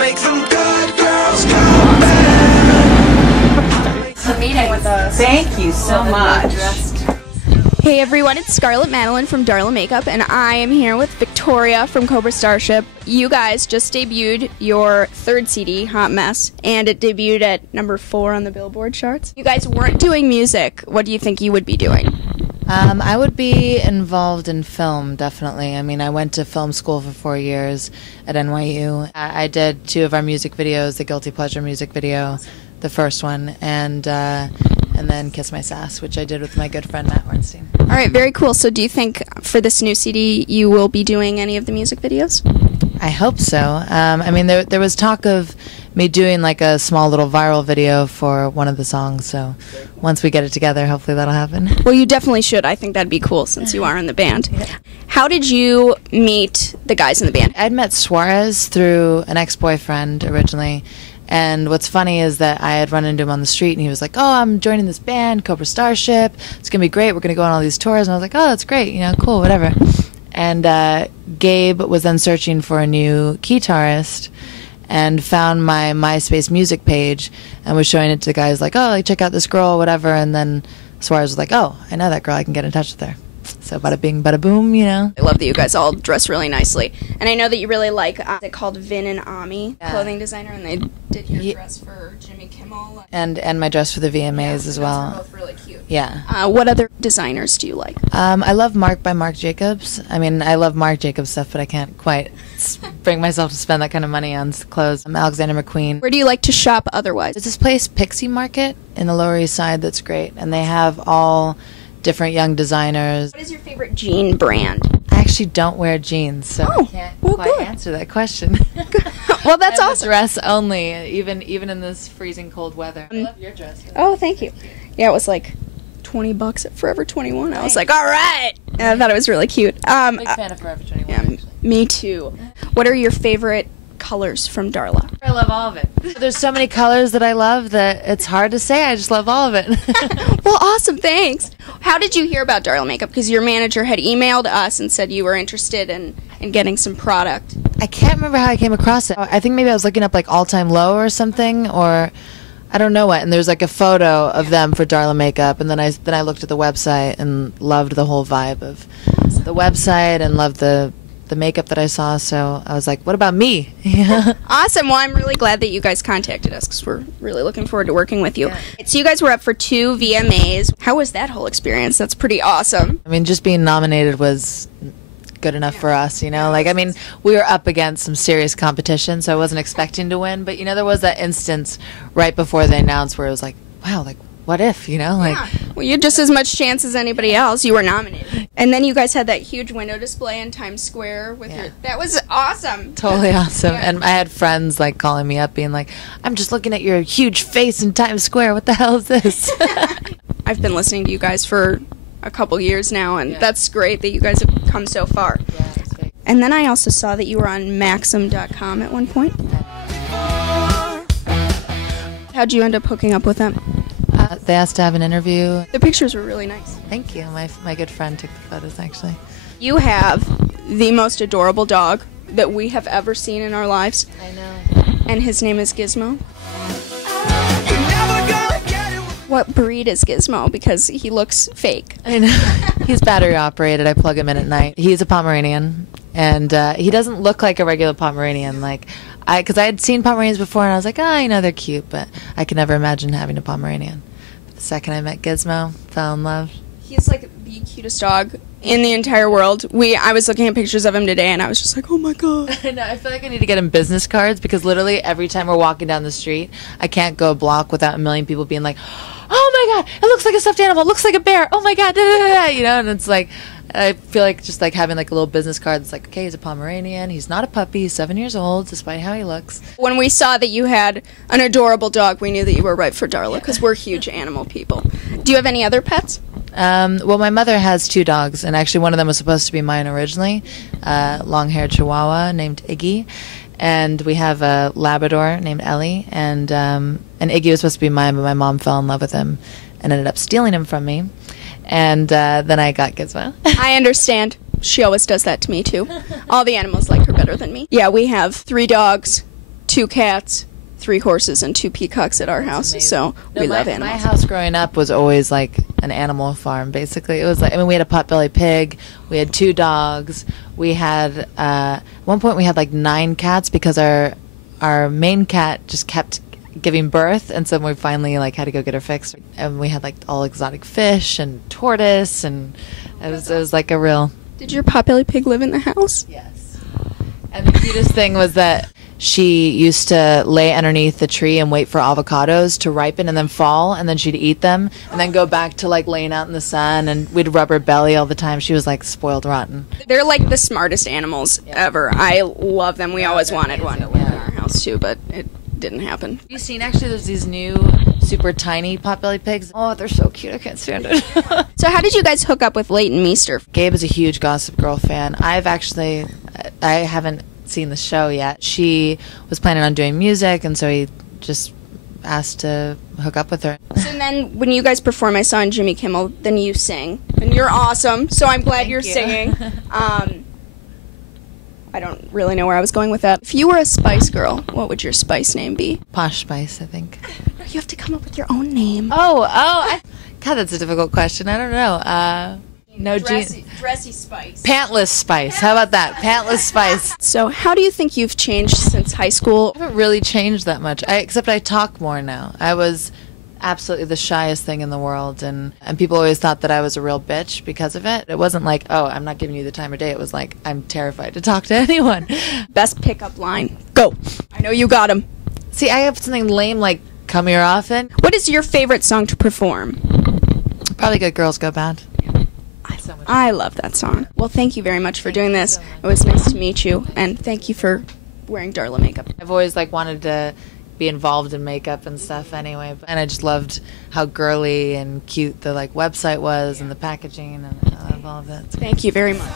make them good girls come back. For meeting with us. Thank you so much. Hey everyone, it's ScarletMadeline from DarlaMakeup, and I am here with Victoria from Cobra Starship. You guys just debuted your third CD, Hot Mess, and it debuted at number 4 on the Billboard charts. You guys weren't doing music. What do you think you would be doing? I would be involved in film, definitely. I mean, I went to film school for 4 years at NYU. I did 2 of our music videos, the Guilty Pleasure music video, the first one, and then Kiss My Sass, which I did with my good friend Matt Ornstein. All right, very cool. So do you think for this new CD you will be doing any of the music videos? I hope so. I mean, there was talk of me doing like a small little viral video for one of the songs, so once we get it together, hopefully that'll happen. Well, you definitely should. I think that'd be cool since you are in the band. Yeah. How did you meet the guys in the band? I'd met Suarez through an ex-boyfriend originally, and what's funny is that I had run into him on the street, and he was like, "Oh, I'm joining this band, Cobra Starship. It's going to be great. We're going to go on all these tours." And I was like, "Oh, that's great. You know, cool, whatever." And Gabe was then searching for a new guitarist and found my MySpace music page and was showing it to guys like, "Oh, like, check out this girl, whatever." And then Suarez was like, "Oh, I know that girl. I can get in touch with her." So bada bing, bada boom, you know. I love that you guys all dress really nicely. And I know that you really like, they called Vin and Ami, clothing designer, and they did your dress for Jimmy Kimmel. And my dress for the VMAs as well. Those are both really cute. Yeah. What other designers do you like? I love Mark by Marc Jacobs. I mean, I love Marc Jacobs stuff, but I can't quite bring myself to spend that kind of money on clothes. I'm Alexander McQueen. Where do you like to shop otherwise? There's this place, Pixie Market, in the Lower East Side that's great, and they have all different young designers. What is your favorite jean brand? I actually don't wear jeans, so I can't quite answer that question. Well, that's awesome. Dress only, even in this freezing cold weather. I love your dress. Oh, thank you. Yeah, it was like $20 at Forever 21. I was like, all right. And I thought it was really cute. Big fan of Forever 21. Yeah, actually. Me too. What are your favorite colors from Darla? I love all of it. There's so many colors that I love that it's hard to say. I just love all of it. Well, awesome. Thanks. How did you hear about DarlaMakeup? Because your manager had emailed us and said you were interested in getting some product. I can't remember how I came across it. I think maybe I was looking up like All Time Low or something, or I don't know what. And there's like a photo of them for DarlaMakeup, and then I looked at the website and loved the whole vibe of the website and loved the makeup that I saw, so I was like, what about me? Yeah. Awesome. Well, I'm really glad that you guys contacted us because we're really looking forward to working with you. Yeah. So you guys were up for 2 VMAs. How was that whole experience? That's pretty awesome. I mean, just being nominated was good enough for us, you know? Like, I mean, we were up against some serious competition, so I wasn't expecting to win, but, you know, there was that instance right before they announced where it was like, wow, like, what if, you know? Like, well, you had just as much chance as anybody else. You were nominated. And then you guys had that huge window display in Times Square with your... That was awesome. Totally awesome. Yeah. And I had friends, like, calling me up being like, I'm just looking at your huge face in Times Square. What the hell is this? I've been listening to you guys for a couple years now, and that's great that you guys have come so far. Yeah, that's great. And then I also saw that you were on Maxim.com at one point. How'd you end up hooking up with them? They asked to have an interview. The pictures were really nice. Thank you. My good friend took the photos, actually. You have the most adorable dog that we have ever seen in our lives. I know. And his name is Gizmo. What breed is Gizmo? Because he looks fake. I know. He's battery operated. I plug him in at night. He's a Pomeranian, and he doesn't look like a regular Pomeranian. Like, because I had seen Pomeranians before, and I was like, you know, they're cute, but I could never imagine having a Pomeranian. The second I met Gizmo, fell in love. He's like the cutest dog in the entire world. I was looking at pictures of him today, and I was just like, oh my god. I know. I feel like I need to get him business cards, because literally every time we're walking down the street, I can't go a block without a million people being like, oh my god, it looks like a stuffed animal, it looks like a bear, oh my god, da, da, da, da, you know, and it's like, I feel like just like having like a little business card that's like, okay, he's a Pomeranian, he's not a puppy, he's 7 years old, despite how he looks. When we saw that you had an adorable dog, we knew that you were right for Darla, because we're huge animal people. Do you have any other pets? Well, my mother has 2 dogs, and actually one of them was supposed to be mine originally, long-haired Chihuahua named Iggy, and we have a Labrador named Ellie, and Iggy was supposed to be mine, but my mom fell in love with him and ended up stealing him from me. And then I got Gizmo. I understand. She always does that to me, too. All the animals like her better than me. Yeah, we have 3 dogs, 2 cats, 3 horses, and 2 peacocks at our house. amazing. So we love My animals. house growing up was always like an animal farm. Basically, it was like, I mean, we had a potbelly pig, we had 2 dogs, we had at one point we had like 9 cats because our main cat just kept giving birth, and so we finally like had to go get her fixed. And we had like all exotic fish and tortoise, and it was like a real. Did your potbelly pig live in the house? Yes. And the cutest thing was that she used to lay underneath the tree and wait for avocados to ripen and then fall, and then she'd eat them and then go back to like laying out in the sun, and we'd rub her belly all the time. She was like spoiled rotten. They're like the smartest animals ever. I love them. We always wanted one to live in our house too, but it didn't happen. Have you seen, actually, there's these new super tiny potbelly pigs. Oh, they're so cute. I can't stand it. So how did you guys hook up with Leighton Meester? Gabe is a huge Gossip Girl fan. I haven't seen the show yet. She was planning on doing music, and so he just asked to hook up with her. So then when you guys perform, I saw on Jimmy Kimmel, then you sing. And you're awesome, so I'm glad you're you. singing. I don't really know where I was going with that. If you were a Spice Girl, what would your Spice name be? Posh Spice, I think. You have to come up with your own name. God, that's a difficult question. I don't know. No Dressy Spice. Pantless Spice. How about that? Pantless Spice. So how do you think you've changed since high school? I haven't really changed that much. Except I talk more now. I was absolutely the shyest thing in the world, and people always thought that I was a real bitch because of it. It wasn't like, oh, I'm not giving you the time of day. It was like, I'm terrified to talk to anyone. Best pickup line. Go. I know you got him. See, I have something lame like "Come Here Often." What is your favorite song to perform? Probably "Good Girls Go Bad." I love that song. Well, thank you very much for doing this. It was nice to meet you, and thank you for wearing Darla makeup. I've always like wanted to be involved in makeup and stuff anyway, and I just loved how girly and cute the like website was and the packaging, and I love all of that. Thank you very much.